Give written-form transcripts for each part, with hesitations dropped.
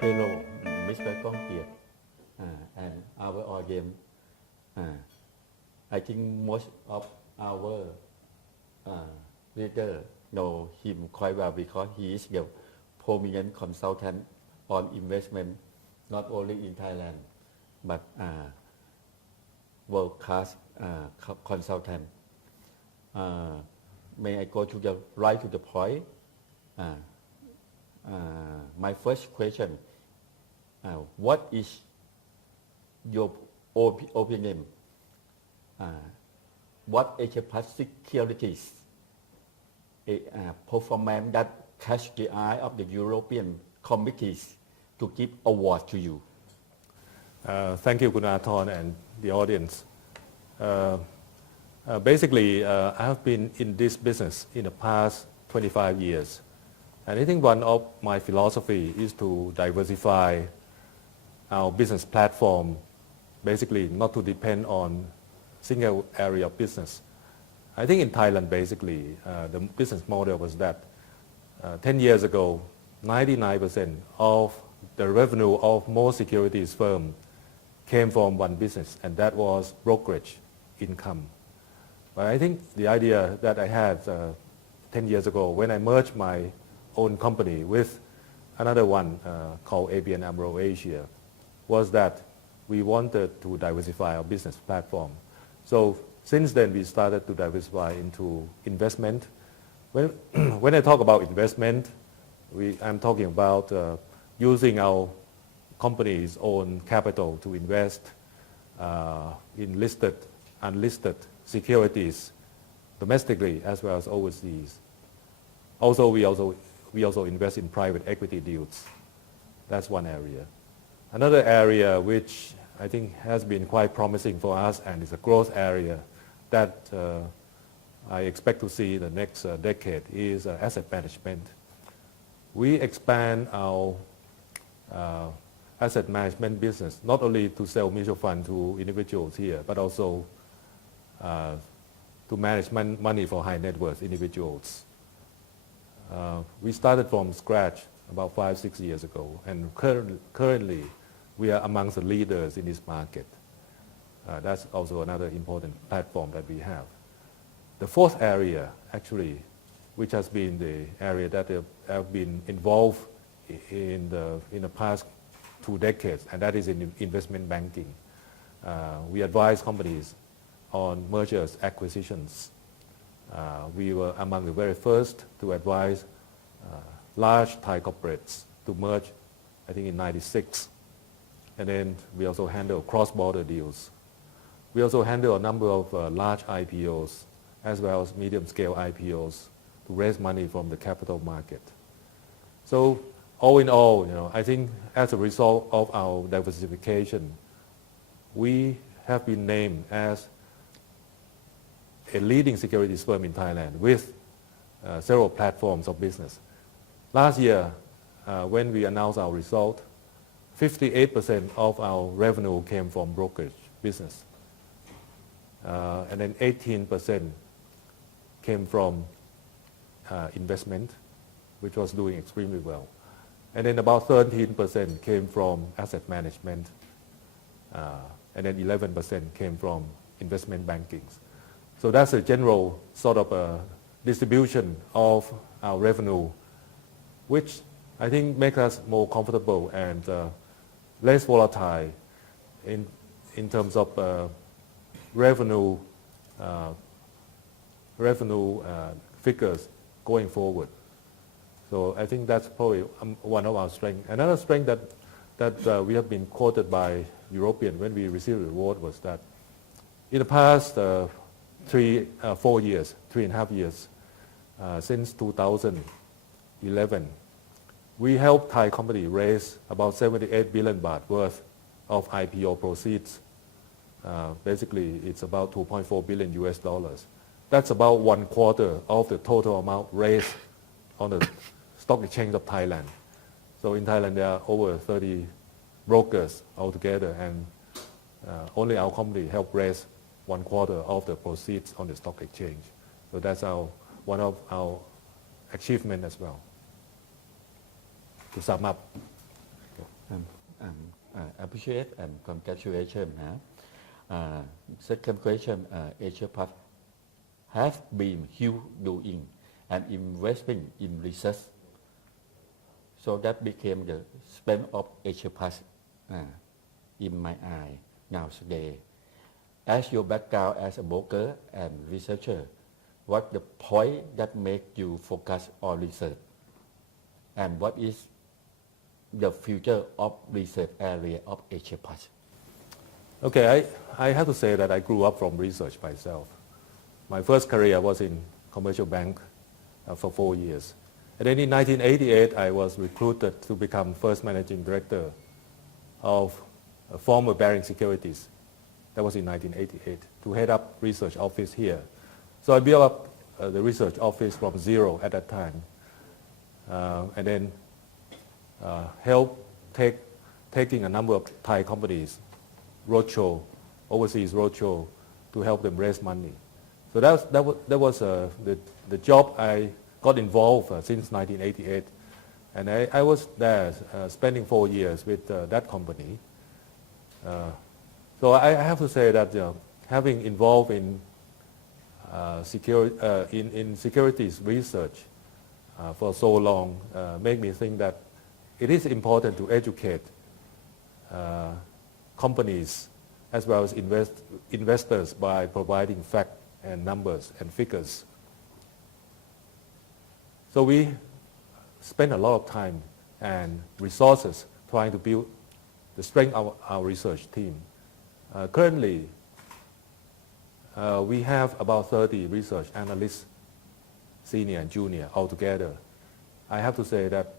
Hello, Mr. Kongkiat, and our audience. Uh, I think most of our reader know him quite well because he is the prominent consultant on investment, not only in Thailand, but world-class consultant. May I go to the right to the point? My first question, what is your opinion? What Asia Pacific Securities performance that catch the eye of the European committees to give award to you? Thank you, Gunathon, and the audience. Basically, I have been in this business in the past 25 years. And I think one of my philosophy is to diversify our business platform, basically not to depend on single area of business. I think in Thailand, basically, the business model was that 10 years ago, 99% of the revenue of most securities firms came from one business, and that was brokerage income. But I think the idea that I had 10 years ago when I merged my own company with another one called ABN AMRO Asia was that we wanted to diversify our business platform. So since then we started to diversify into investment. When I talk about investment, I'm talking about using our company's own capital to invest in listed, unlisted securities domestically as well as overseas. Also, we also invest in private equity deals. That's one area. Another area which I think has been quite promising for us and is a growth area that I expect to see the next decade is asset management. We expand our asset management business not only to sell mutual fund to individuals here, but also to manage money for high net worth individuals. We started from scratch about 5-6 years ago, and currently we are amongst the leaders in this market. That's also another important platform that we have. The fourth area, actually, which has been the area that have been involved in the past 2 decades, and that is in investment banking. We advise companies on mergers, acquisitions. We were among the very first to advise large Thai corporates to merge, I think in '96. And then we also handle cross-border deals. We also handle a number of large IPOs as well as medium-scale IPOs to raise money from the capital market. So all in all, I think as a result of our diversification, we have been named as a leading securities firm in Thailand with several platforms of business. Last year, when we announced our result, 58% of our revenue came from brokerage business. And then 18% came from investment, which was doing extremely well. And then about 13% came from asset management. And then 11% came from investment banking. So that's a general sort of distribution of our revenue, which I think makes us more comfortable and less volatile in terms of revenue figures going forward. So I think that's probably one of our strengths. Another strength that we have been quoted by European when we received the award was that in the past 3.5 years, since 2011, we helped Thai company raise about 78 billion baht worth of IPO proceeds. Basically, it's about $2.4 billion US. That's about 1/4 of the total amount raised on the stock exchange of Thailand. So in Thailand, there are over 30 brokers altogether, and only our company helped raise 1/4 of the proceeds on the stock exchange. So that's one of our achievement as well. To sum up. Appreciate and congratulations. Second question, Asia Pac have been huge doing and investing in research. So that became the strength of Asia Pac in my eye nowadays. As your background as a broker and researcher, what the point that make you focus on research? And what is the future of research area of Asia Pac? Okay, I have to say that I grew up from research myself. My first career was in commercial bank for 4 years. And then in 1988, I was recruited to become first managing director of former Baring Securities. That was in 1988, to head up research office here. So I built up the research office from zero at that time. And then helped taking a number of Thai companies, roadshow, overseas roadshow, to help them raise money. So that was the job I got involved since 1988. And I was there spending 4 years with that company. So I have to say that having involved in securities research for so long make me think that it is important to educate companies as well as investors by providing facts and numbers and figures. So we spend a lot of time and resources trying to build the strength of our research team. Currently, we have about 30 research analysts, senior and junior, altogether. I have to say that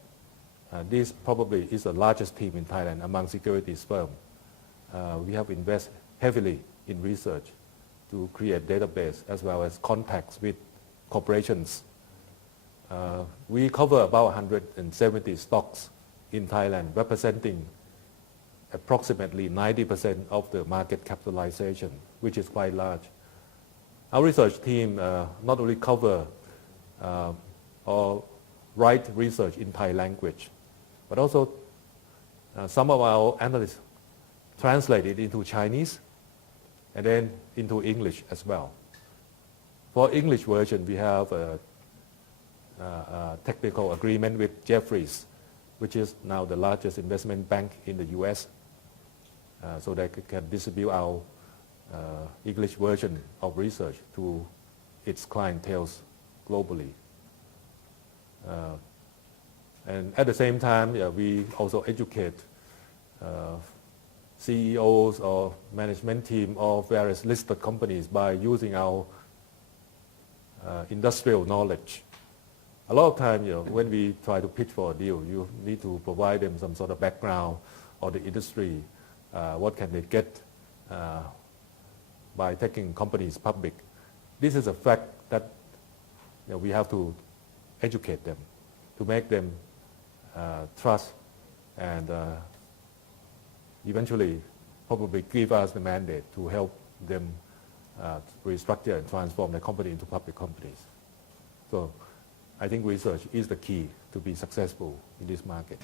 this probably is the largest team in Thailand among securities firms. We have invested heavily in research to create database as well as contacts with corporations. We cover about 170 stocks in Thailand, representing approximately 90% of the market capitalization, which is quite large. Our research team not only cover or write research in Thai language, but also some of our analysts translate it into Chinese and then into English as well. For English version, we have a technical agreement with Jefferies, which is now the largest investment bank in the US, so they can distribute our English version of research to its clientele globally. And at the same time, we also educate CEOs or management team of various listed companies by using our industrial knowledge. A lot of time, when we try to pitch for a deal, you need to provide them some sort of background or the industry, what can they get by taking companies public. This is a fact that we have to educate them to make them trust and eventually probably give us the mandate to help them restructure and transform the company into public companies. So I think research is the key to be successful in this market.